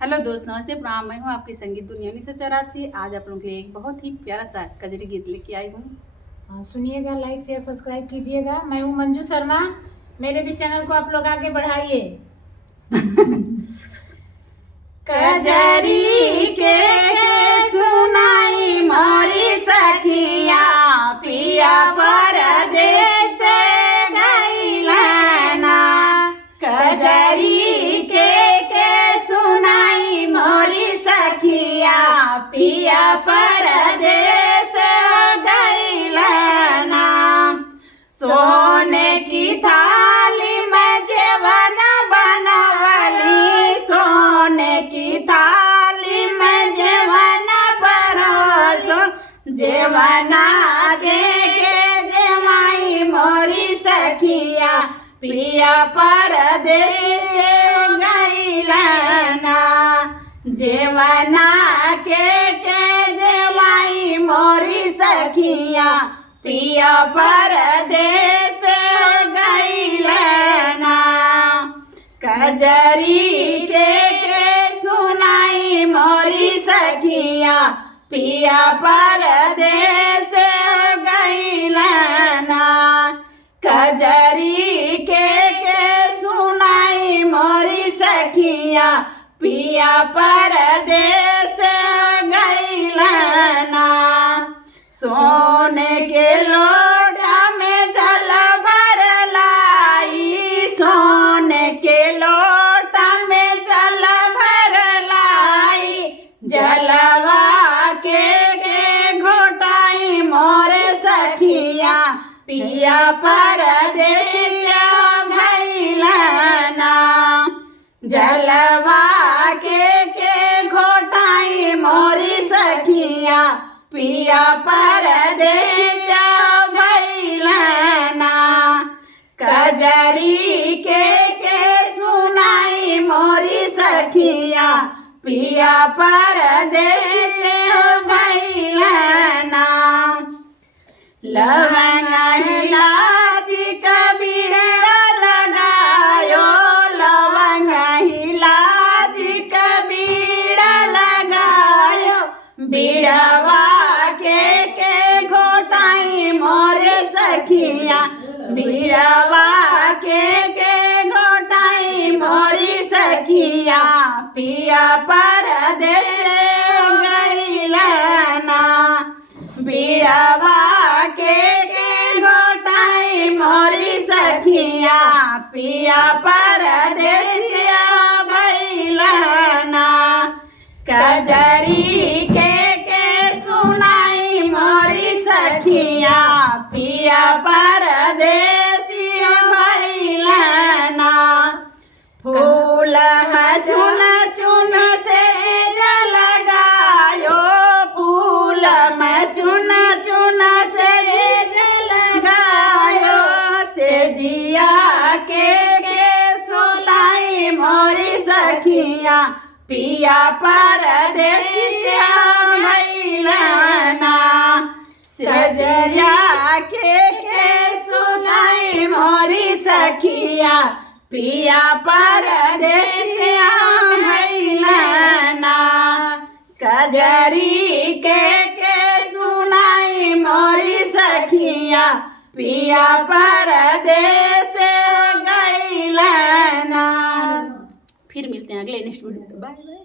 Hello दोस्त, नमस्ते, प्रणाम। मैं हूँ आपकी संगीत दुनिया 1984। आज आप लोगों के लिए एक बहुत ही प्यारा सा कजरी गीत लेके आई हूँ। सुनिएगा, लाइक शेयर सब्सक्राइब कीजिएगा। मैं हूँ मंजू शर्मा। मेरे भी चैनल को आप लोग आगे बढ़ाइए। कजरी के सुनाई मोरी सखिया, पिया परदेस गइलना। कजरी के सुनाई मोरी सखिया, पिया परदेस गइलना। सोने की थाली में जेवन बनवली, सोने की थाली में जेवन परोसो, जेवना के जेवाई मोरी सखिया, पिया परदेस गइलना। जेवना के जेवाई मोरी सखिया, पिया परदेस गइलना। कजरी के सुनाई मोरी सखिया, पिया परदेस गइलना। कजरी के सुनाई मोरी सखिया, पिया परदेस गइलना। सोने के लोटा में जल भर लाई, सोने के लोटा में जल भर लाई। जलवा के घोटाई मोरे सखिया, पिया परदेसिया गइलना। जलवा के घोटाई मोरी सखिया, पिया परदेस गइलना। कजरी के सुनाई मोरी सखिया, पिया परदेस गइलना। लवंगा इलायची कबीरा लगायो, लवंगा इलायची कबीरा लगायो। बीड़वा के घोटाई मोरे सखिया, बीड़वा के घोटाई मोरी सखिया, पिया परदेस गइलना। बीड़वा के घोटाई मोरी सखिया, पिया परदेसिया गइलना। कजरी के सुनाई मोरी सखिया, पिया परदेसिया गइलना। फूल में चुन चुन से लगायो, फूल में चुन चुन से लगायो। से जिया के सुनाई मोरी सखिया, पिया परदेसिया गइलना। सजिया के सुनाई मोरी सखिया, पिया परदेसिया गइलना। कजरी के सुनाई मोरी सखिया, पिया परदेस गइलना। फिर मिलते हैं अगले नेक्स्ट वीडियो में। Bye bye.